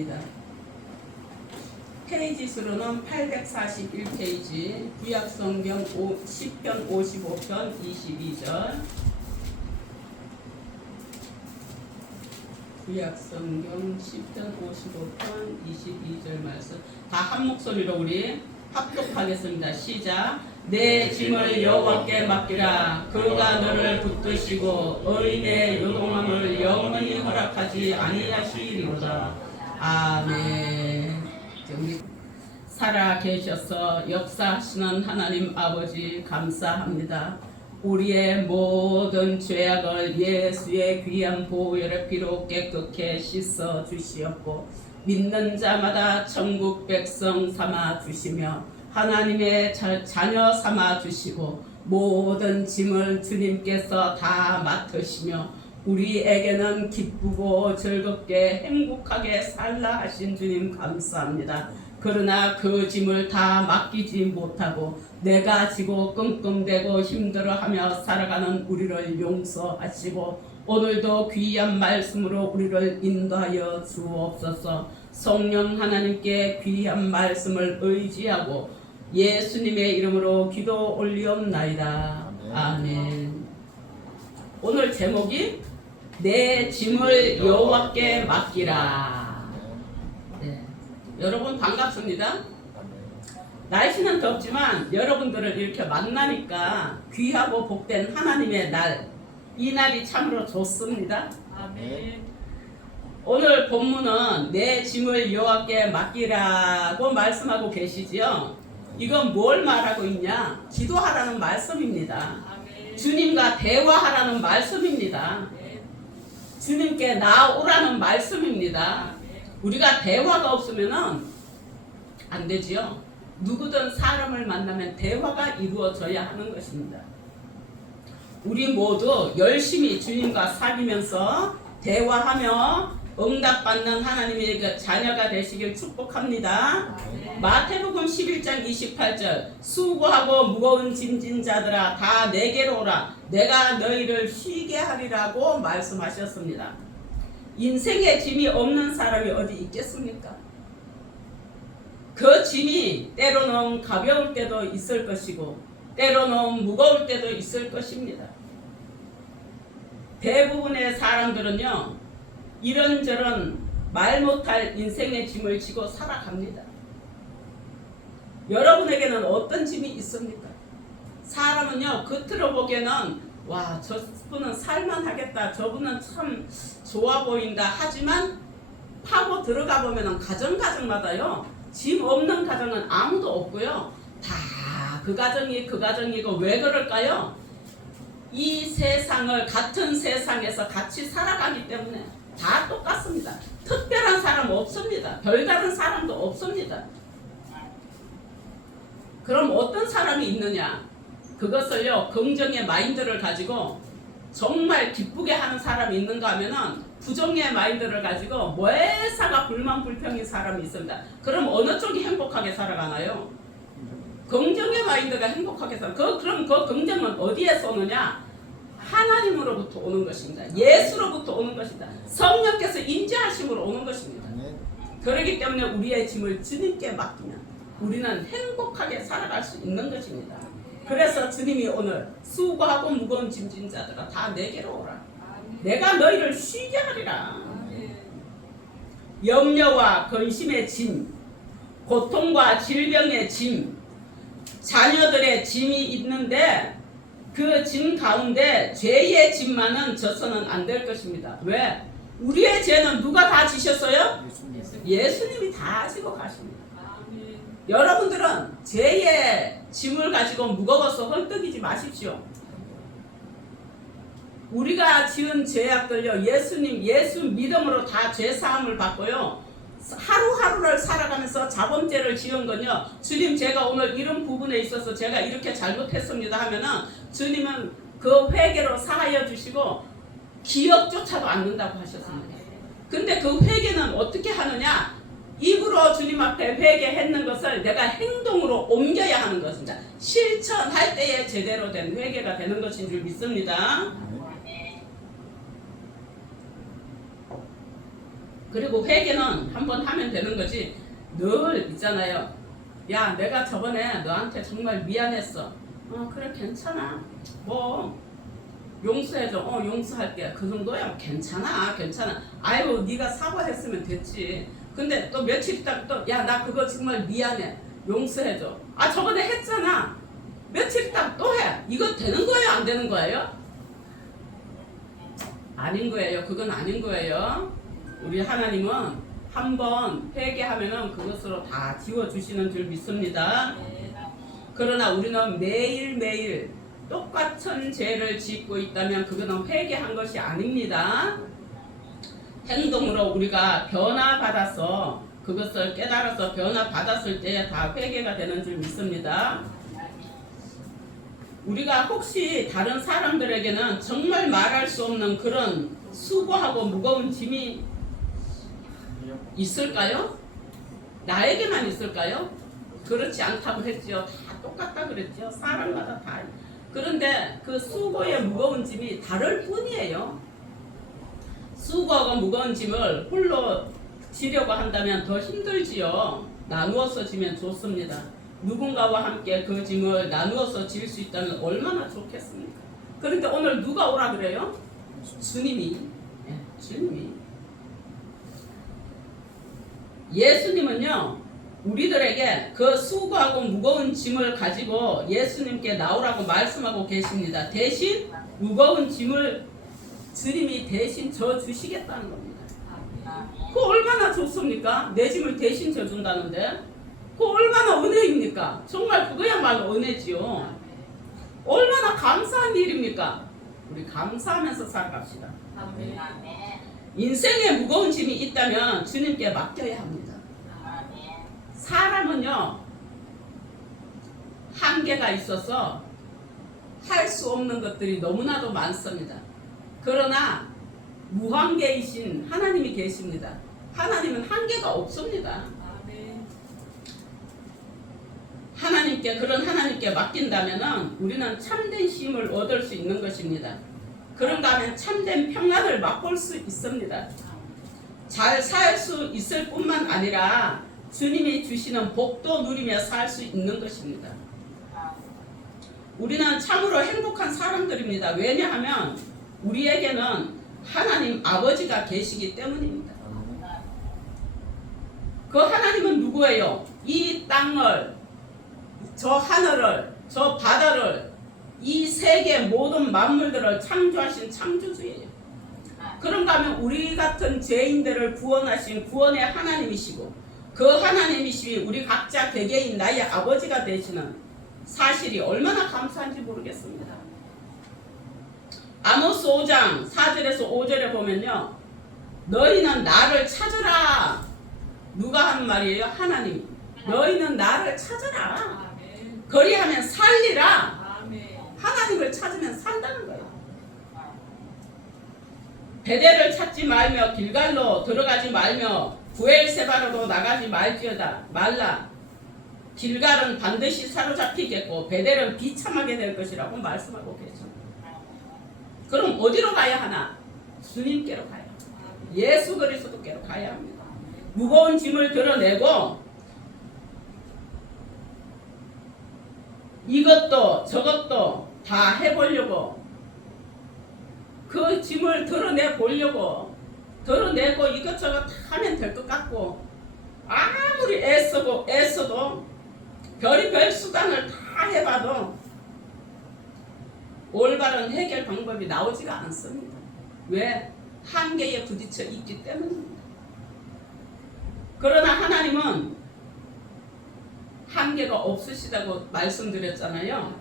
말씀입니다. 페이지 수로는 841페이지, 구약성경 10편 55편 22절. 구약성경 10편 55편 22절 말씀. 다 한 목소리로 우리 합독하겠습니다. 시작. 내 짐을 여호와께 맡기라. 그가 너를 붙드시고 의인의 요동함을 영원히 허락하지 아니하시리로다. 아멘. 우리 살아 계셔서 역사하시는 하나님 아버지 감사합니다. 우리의 모든 죄악을 예수의 귀한 보혈의 피로 깨끗게 씻어 주시었고 믿는 자마다 천국 백성 삼아 주시며 하나님의 자녀 삼아 주시고 모든 짐을 주님께서 다 맡으시며 우리에게는 기쁘고 즐겁게 행복하게 살라 하신 주님 감사합니다. 그러나 그 짐을 다 맡기지 못하고 내가 지고 끙끙대고 힘들어하며 살아가는 우리를 용서하시고 오늘도 귀한 말씀으로 우리를 인도하여 주옵소서. 성령 하나님께 귀한 말씀을 의지하고 예수님의 이름으로 기도 올리옵나이다. 아멘. 오늘 제목이 내 짐을 여호와께 맡기라. 네. 여러분 반갑습니다. 날씨는 덥지만 여러분들을 이렇게 만나니까 귀하고 복된 하나님의 날, 이 날이 참으로 좋습니다. 아멘. 오늘 본문은 내 짐을 여호와께 맡기라고 말씀하고 계시지요. 이건 뭘 말하고 있냐? 기도하라는 말씀입니다. 아멘. 주님과 대화하라는 말씀입니다. 아멘. 주님께 나오라는 말씀입니다. 아멘. 우리가 대화가 없으면 안 되지요. 누구든 사람을 만나면 대화가 이루어져야 하는 것입니다. 우리 모두 열심히 주님과 사귀면서 대화하며 응답받는 하나님의 그 자녀가 되시길 축복합니다. 마태복음 11장 28절 수고하고 무거운 짐진 자들아 다 내게로 오라 내가 너희를 쉬게 하리라고 말씀하셨습니다. 인생에 짐이 없는 사람이 어디 있겠습니까? 그 짐이 때로는 가벼울 때도 있을 것이고 때로는 무거울 때도 있을 것입니다. 대부분의 사람들은요 이런저런 말 못할 인생의 짐을 지고 살아갑니다. 여러분에게는 어떤 짐이 있습니까? 사람은요 겉으로 보기에는 와 저분은 살만하겠다 저분은 참 좋아 보인다 하지만 파고 들어가 보면 가정마다요 짐 없는 가정은 아무도 없고요 다 그 가정이고 왜 그럴까요? 이 세상을 같은 세상에서 같이 살아가기 때문에 다 똑같습니다. 특별한 사람 없습니다. 별다른 사람도 없습니다. 그럼 어떤 사람이 있느냐? 그것을요 긍정의 마인드를 가지고 정말 기쁘게 하는 사람이 있는가 하면은 부정의 마인드를 가지고 매사가 불만 불평인 사람이 있습니다. 그럼 어느 쪽이 행복하게 살아가나요? 긍정의 마인드가 행복하게 그럼 그 긍정은 어디에서 오느냐? 하나님으로부터 오는 것입니다. 예수로부터 오는 것입니다. 성령께서 인자하심으로 오는 것입니다. 그렇기 때문에 우리의 짐을 주님께 맡기면 우리는 행복하게 살아갈 수 있는 것입니다. 그래서 주님이 오늘 수고하고 무거운 짐진 자들아 다 내게로 오라. 내가 너희를 쉬게 하리라. 염려와 근심의 짐, 고통과 질병의 짐, 자녀들의 짐이 있는데 그 짐 가운데 죄의 짐만은 져서는 안 될 것입니다. 왜? 우리의 죄는 누가 다 지셨어요? 예수님이 다 지고 가십니다. 여러분들은 죄의 짐을 가지고 무거워서 헐떡이지 마십시오. 우리가 지은 죄악들요 예수 믿음으로 다 죄사함을 받고요 하루하루를 살아가면서 자범죄를 지은 건요 주님 제가 오늘 이런 부분에 있어서 제가 이렇게 잘못했습니다 하면은 주님은 그 회개로 사하여 주시고 기억조차도 않는다고 하셨습니다. 근데 그 회개는 어떻게 하느냐? 입으로 주님 앞에 회개했는 것을 내가 행동으로 옮겨야 하는 것입니다. 실천할 때에 제대로 된 회개가 되는 것인 줄 믿습니다. 그리고 회개는 한 번 하면 되는 거지. 늘 있잖아요. 야, 내가 저번에 너한테 정말 미안했어. 그래, 괜찮아. 뭐 용서해줘. 용서할게. 그 정도야. 괜찮아, 괜찮아. 아유, 네가 사과했으면 됐지. 근데 또 며칠 있다가 또, 야, 나 그거 정말 미안해. 용서해줘. 저번에 했잖아. 며칠 있다가 또 해. 이거 되는 거예요, 안 되는 거예요? 아닌 거예요. 그건 아닌 거예요. 우리 하나님은 한번 회개하면은 그것으로 다 지워주시는 줄 믿습니다. 그러나 우리는 매일매일 똑같은 죄를 짓고 있다면 그거는 회개한 것이 아닙니다. 행동으로 우리가 변화받아서 그것을 깨달아서 변화받았을 때 다 회개가 되는 줄 믿습니다. 우리가 혹시 다른 사람들에게는 정말 말할 수 없는 그런 수고하고 무거운 짐이 있을까요? 나에게만 있을까요? 그렇지 않다고 했지요. 다 똑같다 그랬죠. 사람마다 다. 그런데 그 수고의 무거운 짐이 다를 뿐이에요. 수고하고 무거운 짐을 홀로 지려고 한다면 더 힘들지요. 나누어서 지면 좋습니다. 누군가와 함께 그 짐을 나누어서 질 수 있다면 얼마나 좋겠습니까? 그런데 오늘 누가 오라 그래요? 주님이. 주님이. 예수님은요, 우리들에게 그 수고하고 무거운 짐을 가지고 예수님께 나오라고 말씀하고 계십니다. 대신 무거운 짐을 주님이 대신 져주시겠다는 겁니다. 그거 얼마나 좋습니까? 내 짐을 대신 져준다는데 그거 얼마나 은혜입니까? 정말 그거야말로 은혜지요. 얼마나 감사한 일입니까? 우리 감사하면서 살아갑시다. 인생에 무거운 짐이 있다면 주님께 맡겨야 합니다. 사람은요, 한계가 있어서 할 수 없는 것들이 너무나도 많습니다. 그러나 무한계이신 하나님이 계십니다. 하나님은 한계가 없습니다. 그런 하나님께 맡긴다면 우리는 참된 힘을 얻을 수 있는 것입니다. 그런가 하면 참된 평안을 맛볼 수 있습니다. 잘 살 수 있을 뿐만 아니라 주님이 주시는 복도 누리며 살 수 있는 것입니다. 우리는 참으로 행복한 사람들입니다. 왜냐하면 우리에게는 하나님 아버지가 계시기 때문입니다. 그 하나님은 누구예요? 이 땅을, 저 하늘을, 저 바다를, 이 세계 모든 만물들을 창조하신 창조주예요. 그런가 하면 우리 같은 죄인들을 구원하신 구원의 하나님이시고 그 하나님이시니 우리 각자 개개인 나의 아버지가 되시는 사실이 얼마나 감사한지 모르겠습니다. 아모스 5장 4절에서 5절에 보면요, 너희는 나를 찾으라. 누가 하는 말이에요? 하나님. 너희는 나를 찾으라. 그리하면 살리라. 하나님을 찾으면 산다는 거예요. 베델을 찾지 말며 길갈로 들어가지 말며 부엘세바로 나가지 말라. 길갈은 반드시 사로잡히겠고 베델은 비참하게 될 것이라고 말씀하고 계십니다. 그럼 어디로 가야 하나? 주님께로 가야 합니다. 예수 그리스도께로 가야 합니다. 무거운 짐을 드러내고 이것도 저것도 다 해보려고 그 짐을 드러내고 이것저것 다 하면 될 것 같고 아무리 애써도 별의별 수단을 다 해봐도 올바른 해결 방법이 나오지가 않습니다. 왜? 한계에 부딪혀 있기 때문입니다. 그러나 하나님은 한계가 없으시다고 말씀드렸잖아요.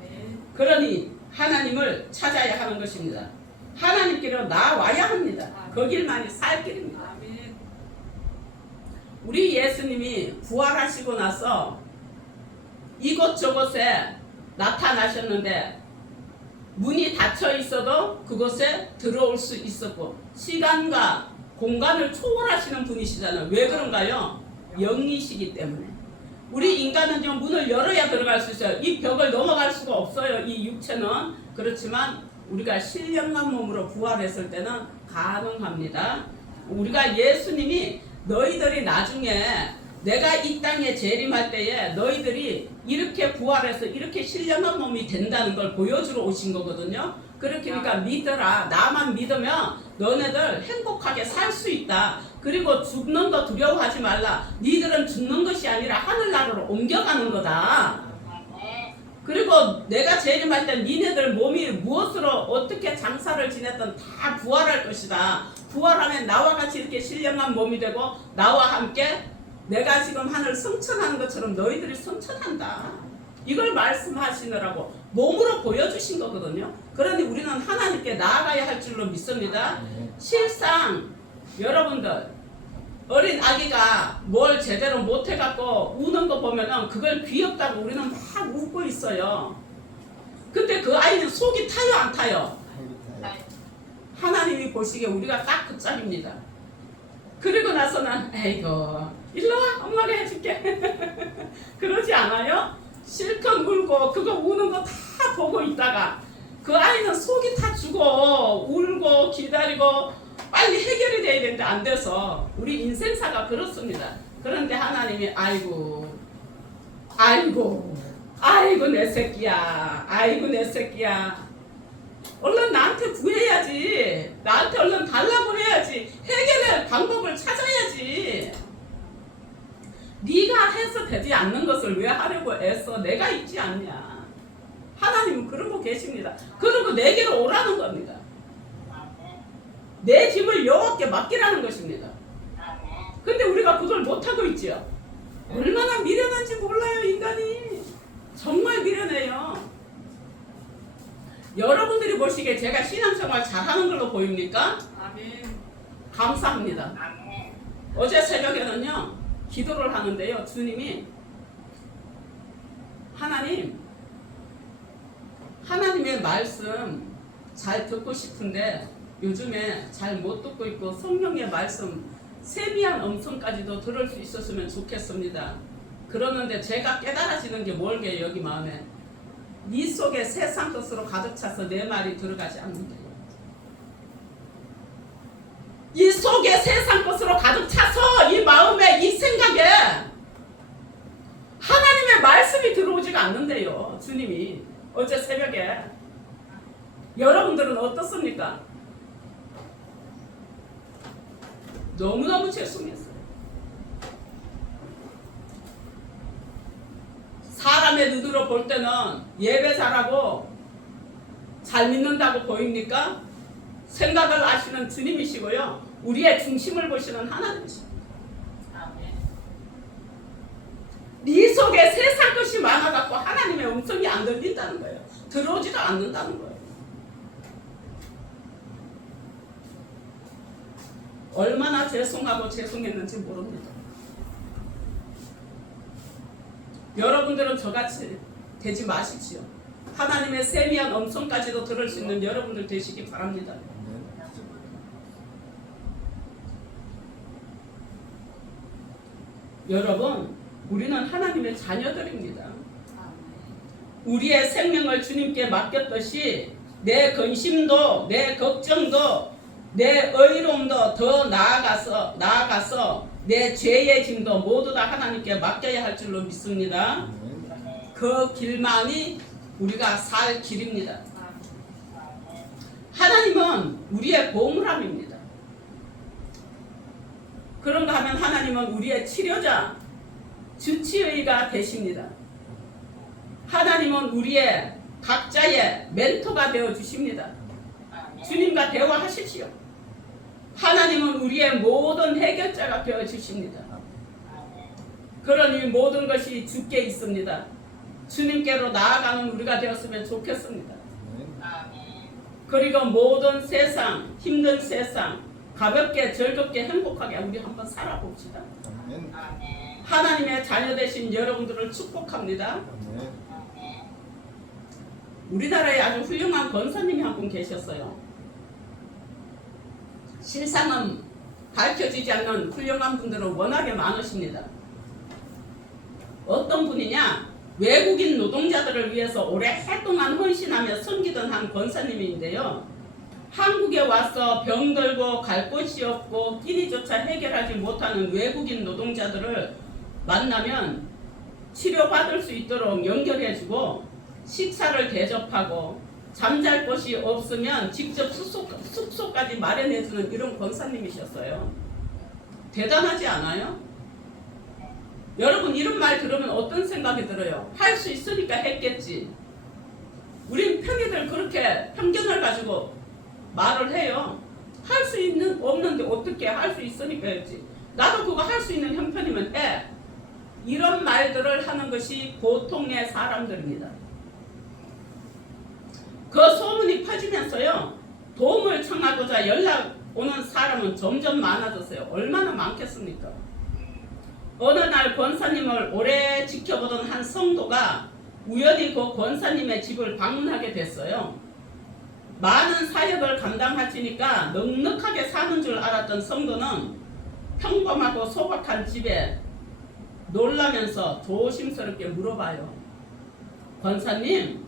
그러니 하나님을 찾아야 하는 것입니다. 하나님께로 나와야 합니다. 그 길만이 살 길입니다. 우리 예수님이 부활하시고 나서 이곳저곳에 나타나셨는데 문이 닫혀 있어도 그곳에 들어올 수 있었고 시간과 공간을 초월하시는 분이시잖아요. 왜 그런가요? 영이시기 때문에. 우리 인간은 좀 문을 열어야 들어갈 수 있어요. 이 벽을 넘어갈 수가 없어요. 이 육체는. 그렇지만 우리가 신령한 몸으로 부활했을 때는 가능합니다. 우리가 예수님이 너희들이 나중에 내가 이 땅에 재림할 때에 너희들이 이렇게 부활해서 이렇게 신령한 몸이 된다는 걸 보여주러 오신 거거든요. 그러니까 믿어라. 나만 믿으면 너네들 행복하게 살 수 있다. 그리고 죽는 거 두려워하지 말라. 니들은 죽는 것이 아니라 하늘나라로 옮겨가는 거다. 그리고 내가 재림할 때 니네들 몸이 무엇으로 어떻게 장사를 지냈든 다 부활할 것이다. 부활하면 나와 같이 이렇게 신령한 몸이 되고 나와 함께 내가 지금 하늘 승천하는 것처럼 너희들이 승천한다. 이걸 말씀하시느라고 몸으로 보여주신 거거든요. 그러니 우리는 하나님께 나아가야 할 줄로 믿습니다. 실상 여러분들 어린 아기가 뭘 제대로 못해갖고 우는 거 보면은 그걸 귀엽다고 우리는 막 웃고 있어요. 근데 그 아이는 속이 타요 안 타요? 하나님이 보시기에 우리가 딱 그 짝입니다. 그리고 나서는 에이구 일로와 엄마가 해줄게 그러지 않아요? 실컷 울고 그거 우는 거 다 보고 있다가 그 아이는 속이 타 죽어 울고 기다리고 빨리 해결이 돼야 되는데 안 돼서 우리 인생사가 그렇습니다. 그런데 하나님이 아이고 내 새끼야 아이고 내 새끼야 얼른 나한테 구해야지. 나한테 얼른 달라고 해야지. 해결할 방법을 찾아야지. 네가 해서 되지 않는 것을 왜 하려고 애써? 내가 있지 않냐. 하나님은 그러고 계십니다. 그리고 내게로 오라는 겁니다. 내 짐을 여호와께 맡기라는 것입니다. 근데 우리가 그걸 못하고 있죠. 얼마나 미련한지 몰라요. 인간이 정말 미련해요. 여러분들이 보시기에 제가 신앙생활 잘하는 걸로 보입니까? 아멘. 감사합니다. 아멘. 어제 새벽에는요 기도를 하는데요, 주님이 하나님의 말씀 잘 듣고 싶은데 요즘에 잘 못 듣고 있고 성령의 말씀 세미한 음성까지도 들을 수 있었으면 좋겠습니다. 그러는데 제가 깨달아지는 게 뭘게요? 여기 마음에 네 속에 세상 것으로 가득 차서 내 말이 들어가지 않는데요. 이 속에 세상 것으로 가득 차서 이 마음에 이 생각에 하나님의 말씀이 들어오지가 않는데요. 주님이 어제 새벽에 여러분들은 어떻습니까? 너무너무 죄송했어요. 사람의 눈으로 볼 때는 예배 잘하고 잘 믿는다고 보입니까? 생각을 아시는 주님이시고요. 우리의 중심을 보시는 하나님이십니다. 네 속에 세상 것이 많아갖고 하나님의 음성이 안 들린다는 거예요. 들어오지도 않는다는 거예요. 얼마나 죄송하고 죄송했는지 모릅니다. 여러분들은 저같이 되지 마십시오. 하나님의 세미한 음성까지도 들을 수 있는 여러분들 되시기 바랍니다. 여러분, 우리는 하나님의 자녀들입니다. 우리의 생명을 주님께 맡겼듯이 내 근심도, 내 걱정도, 내 의로움도 더 나아가서 내 죄의 짐도 모두 다 하나님께 맡겨야 할 줄로 믿습니다. 그 길만이 우리가 살 길입니다. 하나님은 우리의 보물함입니다. 그런가 하면 하나님은 우리의 치료자, 주치의가 되십니다. 하나님은 우리의 각자의 멘토가 되어 주십니다. 주님과 대화하십시오. 하나님은 우리의 모든 해결자가 되어 주십니다. 그러니 모든 것이 주께 있습니다. 주님께로 나아가는 우리가 되었으면 좋겠습니다. 그리고 모든 세상, 힘든 세상 가볍게 즐겁게 행복하게 우리 한번 살아봅시다. 하나님의 자녀 되신 여러분들을 축복합니다. 우리나라에 아주 훌륭한 권사님이 한 분 계셨어요. 실상은 밝혀지지 않는 훌륭한 분들은 워낙에 많으십니다. 어떤 분이냐? 외국인 노동자들을 위해서 오랫동안 헌신하며 섬기던 한 권사님인데요. 한국에 와서 병들고 갈 곳이 없고 끼니조차 해결하지 못하는 외국인 노동자들을 만나면 치료받을 수 있도록 연결해주고 식사를 대접하고 잠잘 곳이 없으면 직접 숙소까지 마련해주는 이런 권사님이셨어요. 대단하지 않아요? 여러분 이런 말 들으면 어떤 생각이 들어요? 할 수 있으니까 했겠지. 우린 편의들 그렇게 편견을 가지고 말을 해요. 할 수 있는 없는데 어떻게 할 수 있으니까 했지. 나도 그거 할 수 있는 형편이면 해. 이런 말들을 하는 것이 보통의 사람들입니다. 그 소문이 퍼지면서요, 도움을 청하고자 연락 오는 사람은 점점 많아졌어요. 얼마나 많겠습니까? 어느 날 권사님을 오래 지켜보던 한 성도가 우연히 그 권사님의 집을 방문하게 됐어요. 많은 사역을 감당하시니까 넉넉하게 사는 줄 알았던 성도는 평범하고 소박한 집에 놀라면서 조심스럽게 물어봐요. 권사님,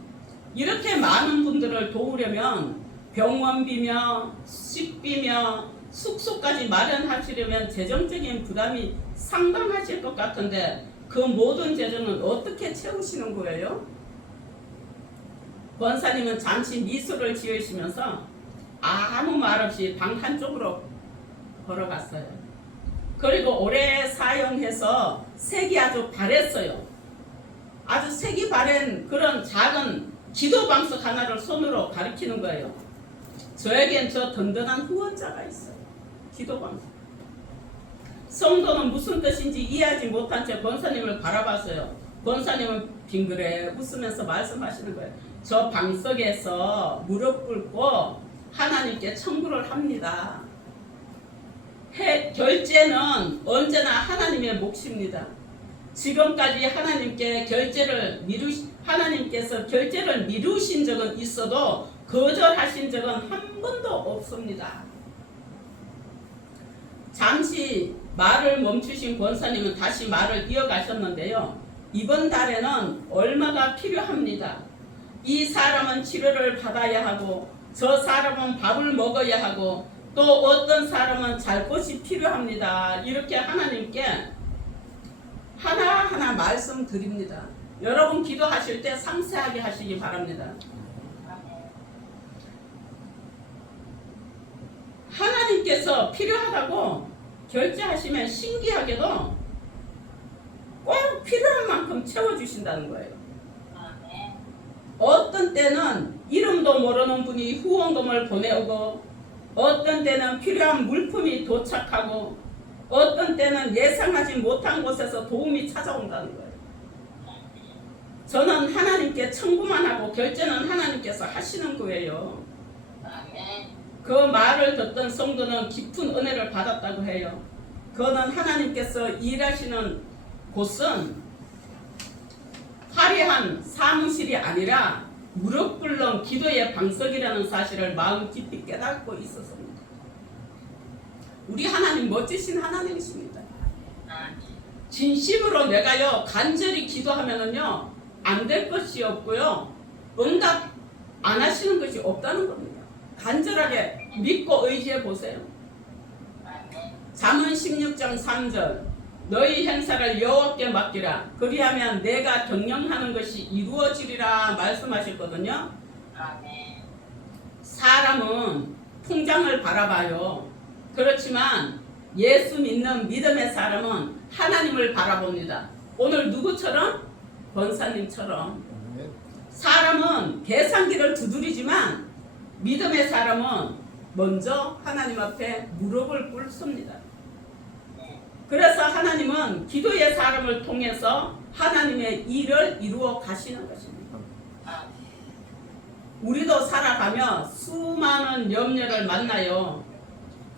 이렇게 많은 분들을 도우려면 병원비며 식비며 숙소까지 마련하시려면 재정적인 부담이 상당하실 것 같은데 그 모든 재정은 어떻게 채우시는 거예요? 권사님은 잠시 미소를 지으시면서 아무 말 없이 방 한쪽으로 걸어갔어요. 그리고 오래 사용해서 색이 아주 바랬어요. 아주 색이 바랜 그런 작은 기도 방석 하나를 손으로 가리키는 거예요. 저에겐 저 든든한 후원자가 있어요. 기도 방석. 성도는 무슨 뜻인지 이해하지 못한 채 권사님을 바라봤어요. 권사님은 빙그레 웃으면서 말씀하시는 거예요. 저 방석에서 무릎 꿇고 하나님께 청구를 합니다. 결제는 언제나 하나님의 몫입니다. 지금까지 하나님께서 결제를 미루신 적은 있어도 거절하신 적은 한 번도 없습니다. 잠시 말을 멈추신 권사님은 다시 말을 이어가셨는데요. 이번 달에는 얼마가 필요합니다. 이 사람은 치료를 받아야 하고 저 사람은 밥을 먹어야 하고 또 어떤 사람은 잘 곳이 필요합니다. 이렇게 하나님께 하나하나 말씀드립니다. 여러분 기도하실 때 상세하게 하시기 바랍니다. 하나님께서 필요하다고 결제하시면 신기하게도 꼭 필요한 만큼 채워주신다는 거예요. 어떤 때는 이름도 모르는 분이 후원금을 보내오고 어떤 때는 필요한 물품이 도착하고 어떤 때는 예상하지 못한 곳에서 도움이 찾아온다는 거예요. 저는 하나님께 청구만 하고 결제는 하나님께서 하시는 거예요. 그 말을 듣던 성도는 깊은 은혜를 받았다고 해요. 그는 하나님께서 일하시는 곳은 화려한 사무실이 아니라 무릎 꿇는 기도의 방석이라는 사실을 마음 깊이 깨닫고 있었습니다. 우리 하나님 멋지신 하나님이십니다. 진심으로 내가요 간절히 기도하면은요 안 될 것이 없고요 응답 안 하시는 것이 없다는 겁니다. 간절하게 믿고 의지해 보세요. 잠언 16장 3절 너희 행사를 여호와께 맡기라 그리하면 내가 경영하는 것이 이루어지리라 말씀하셨거든요. 사람은 통장을 바라봐요. 그렇지만 예수 믿는 믿음의 사람은 하나님을 바라봅니다. 오늘 누구처럼? 권사님처럼. 사람은 계산기를 두드리지만 믿음의 사람은 먼저 하나님 앞에 무릎을 꿇습니다. 그래서 하나님은 기도의 사람을 통해서 하나님의 일을 이루어 가시는 것입니다. 우리도 살아가며 수많은 염려를 만나요.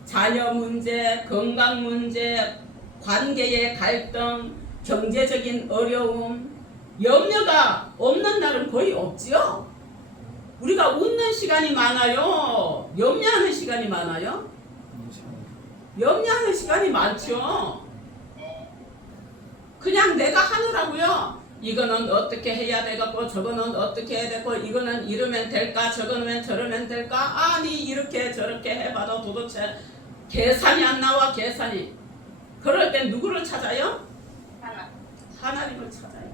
자녀 문제, 건강 문제, 관계의 갈등, 경제적인 어려움, 염려가 없는 날은 거의 없지요. 우리가 웃는 시간이 많아요? 염려하는 시간이 많아요? 염려하는 시간이 많죠. 그냥 내가 하느라고요. 이거는 어떻게 해야 되겠고 저거는 어떻게 해야 되고 이거는 이러면 될까 저거는 저러면 될까 아니 이렇게 저렇게 해봐도 도대체 계산이 안 나와 계산이. 그럴 땐 누구를 찾아요? 하나님을 찾아요.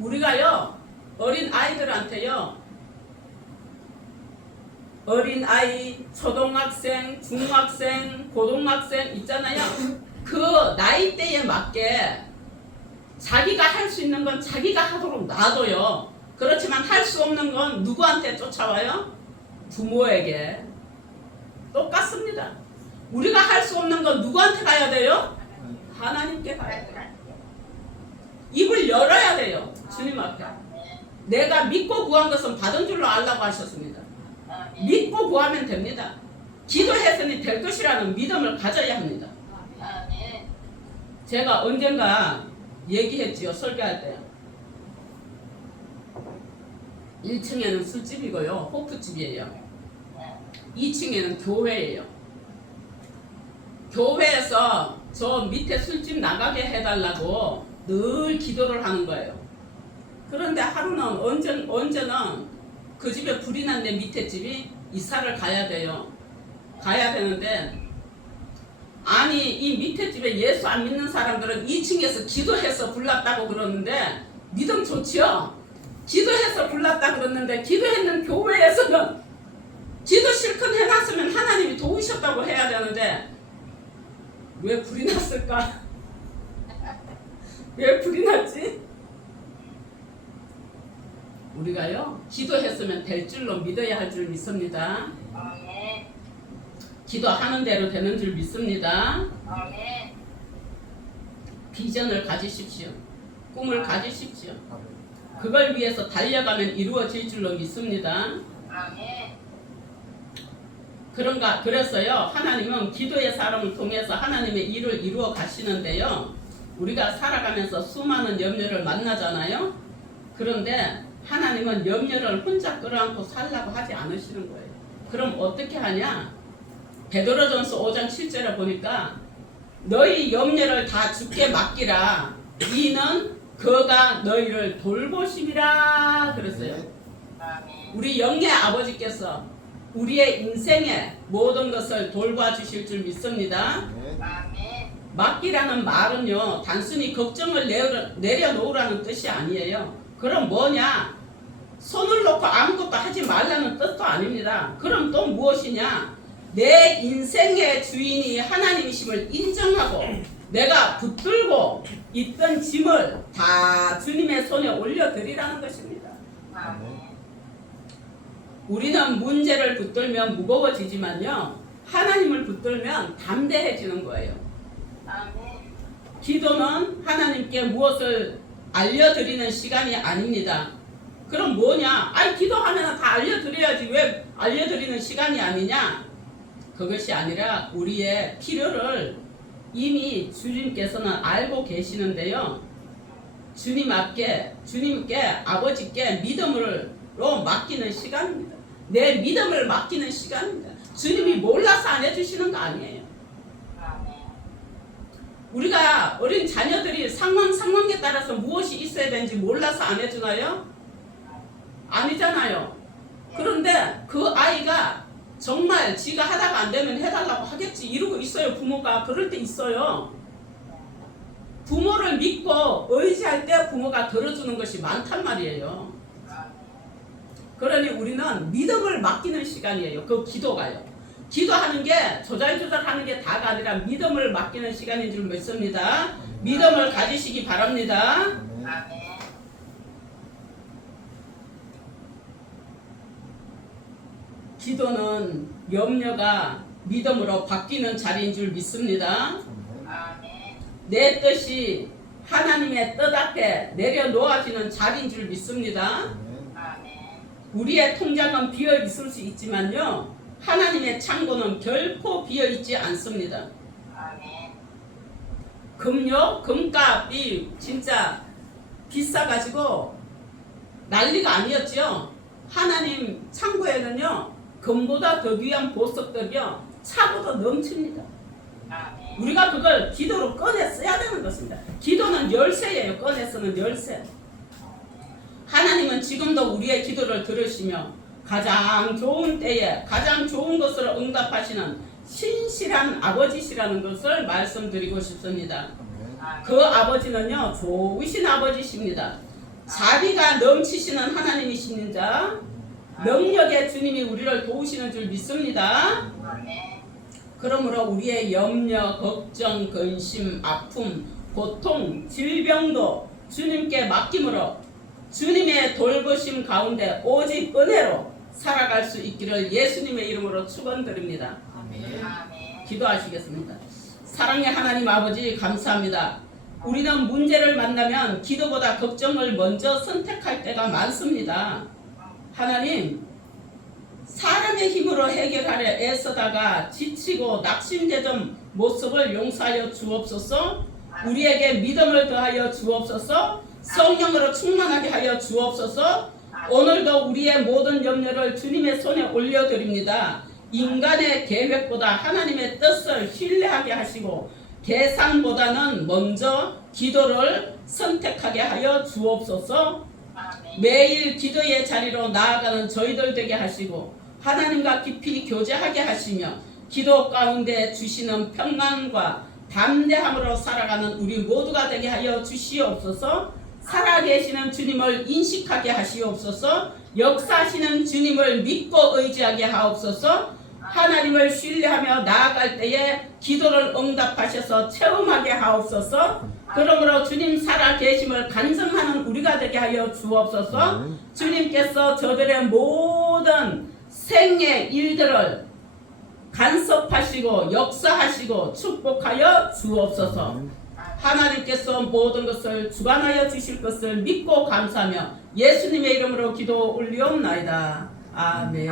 우리가요 어린 아이들한테요 어린 아이 초등학생 중학생 고등학생 있잖아요. 그 나이대에 맞게 자기가 할 수 있는 건 자기가 하도록 놔둬요. 그렇지만 할 수 없는 건 누구한테 쫓아와요? 부모에게. 똑같습니다. 우리가 할 수 없는 건 누구한테 가야 돼요? 하나님께 가야 돼요. 입을 열어야 돼요. 주님 앞에. 내가 믿고 구한 것은 받은 줄로 알라고 하셨습니다. 믿고 구하면 됩니다. 기도했으니 될 것이라는 믿음을 가져야 합니다. 제가 언젠가 얘기했지요. 설교할 때 1층에는 술집이고요. 호프집이에요. 2층에는 교회예요. 교회에서 저 밑에 술집 나가게 해달라고 늘 기도를 하는 거예요. 그런데 하루는 언제는 그 집에 불이 난 내 밑에 집이 이사를 가야 돼요. 가야 되는데 아니 이 밑에 집에 예수 안 믿는 사람들은 2층에서 기도해서 불났다고 그러는데 믿음 좋지요? 기도해서 불났다 그러는데 기도했는 교회에서는 기도 실컷 해놨으면 하나님이 도우셨다고 해야 되는데 왜 불이 났을까? 왜 불이 났지? 우리가요 기도했으면 될 줄로 믿어야 할 줄 믿습니다. 기도하는 대로 되는 줄 믿습니다. 비전을 가지십시오. 꿈을 가지십시오. 그걸 위해서 달려가면 이루어질 줄로 믿습니다. 그래서요 하나님은 기도의 사람을 통해서 하나님의 일을 이루어 가시는데요. 우리가 살아가면서 수많은 염려를 만나잖아요. 그런데 하나님은 염려를 혼자 끌어안고 살라고 하지 않으시는 거예요. 그럼 어떻게 하냐? 베드로전서 5장 7절에 보니까 너희 염려를 다 주께 맡기라. 이는 그가 너희를 돌보심이라 그랬어요. 우리 영의 아버지께서 우리의 인생의 모든 것을 돌봐주실 줄 믿습니다. 맡기라는 말은요 단순히 걱정을 내려놓으라는 뜻이 아니에요. 그럼 뭐냐? 손을 놓고 아무것도 하지 말라는 뜻도 아닙니다. 그럼 또 무엇이냐? 내 인생의 주인이 하나님이심을 인정하고 내가 붙들고 있던 짐을 다 주님의 손에 올려드리라는 것입니다. 우리는 문제를 붙들면 무거워지지만요 하나님을 붙들면 담대해지는 거예요. 기도는 하나님께 무엇을 알려드리는 시간이 아닙니다. 그럼 뭐냐? 아니 기도하면 다 알려드려야지 왜 알려드리는 시간이 아니냐? 그것이 아니라 우리의 필요를 이미 주님께서는 알고 계시는데요. 주님께 아버지께 믿음으로 맡기는 시간입니다. 내 믿음을 맡기는 시간입니다. 주님이 몰라서 안 해주시는 거 아니에요. 우리가 어린 자녀들이 상황에 따라서 무엇이 있어야 되는지 몰라서 안 해주나요? 아니잖아요. 그런데 그 아이가 정말 지가 하다가 안 되면 해달라고 하겠지 이러고 있어요. 부모가 그럴 때 있어요. 부모를 믿고 의지할 때 부모가 들어주는 것이 많단 말이에요. 그러니 우리는 믿음을 맡기는 시간이에요. 그 기도가요. 기도하는 게 조잘조잘하는 게 다가 아니라 믿음을 맡기는 시간인 줄 믿습니다. 믿음을 가지시기 바랍니다. 기도는 염려가 믿음으로 바뀌는 자리인 줄 믿습니다. 내 뜻이 하나님의 뜻 앞에 내려놓아지는 자리인 줄 믿습니다. 우리의 통장은 비어 있을 수 있지만요 하나님의 창고는 결코 비어 있지 않습니다. 금값이 진짜 비싸가지고 난리가 아니었죠. 하나님 창고에는요 금보다 더 귀한 보석들이요 차고도 넘칩니다. 우리가 그걸 기도로 꺼내 써야 되는 것입니다. 기도는 열쇠예요. 꺼내 쓰는 열쇠. 하나님은 지금도 우리의 기도를 들으시며 가장 좋은 때에 가장 좋은 것을 응답하시는 신실한 아버지시라는 것을 말씀드리고 싶습니다. 그 아버지는요, 좋으신 아버지십니다. 자비가 넘치시는 하나님이십니다. 능력의 주님이 우리를 도우시는 줄 믿습니다. 그러므로 우리의 염려, 걱정, 근심, 아픔, 고통, 질병도 주님께 맡김으로 주님의 돌보심 가운데 오직 은혜로 살아갈 수 있기를 예수님의 이름으로 축원드립니다. 기도하시겠습니다. 사랑의 하나님 아버지 감사합니다. 우리는 문제를 만나면 기도보다 걱정을 먼저 선택할 때가 많습니다. 하나님, 사람의 힘으로 해결하려 애쓰다가 지치고 낙심되던 모습을 용서하여 주옵소서. 우리에게 믿음을 더하여 주옵소서. 성령으로 충만하게 하여 주옵소서. 오늘도 우리의 모든 염려를 주님의 손에 올려드립니다. 인간의 계획보다 하나님의 뜻을 신뢰하게 하시고 계산보다는 먼저 기도를 선택하게 하여 주옵소서. 매일 기도의 자리로 나아가는 저희들 되게 하시고 하나님과 깊이 교제하게 하시며 기도 가운데 주시는 평안과 담대함으로 살아가는 우리 모두가 되게 하여 주시옵소서. 살아계시는 주님을 인식하게 하시옵소서. 역사하시는 주님을 믿고 의지하게 하옵소서. 하나님을 신뢰하며 나아갈 때에 기도를 응답하셔서 체험하게 하옵소서. 그러므로 주님 살아계심을 간증하는 우리가 되게 하여 주옵소서. 주님께서 저들의 모든 생의 일들을 간섭하시고 역사하시고 축복하여 주옵소서. 하나님께서 모든 것을 주관하여 주실 것을 믿고 감사하며 예수님의 이름으로 기도 올리옵나이다. 아멘.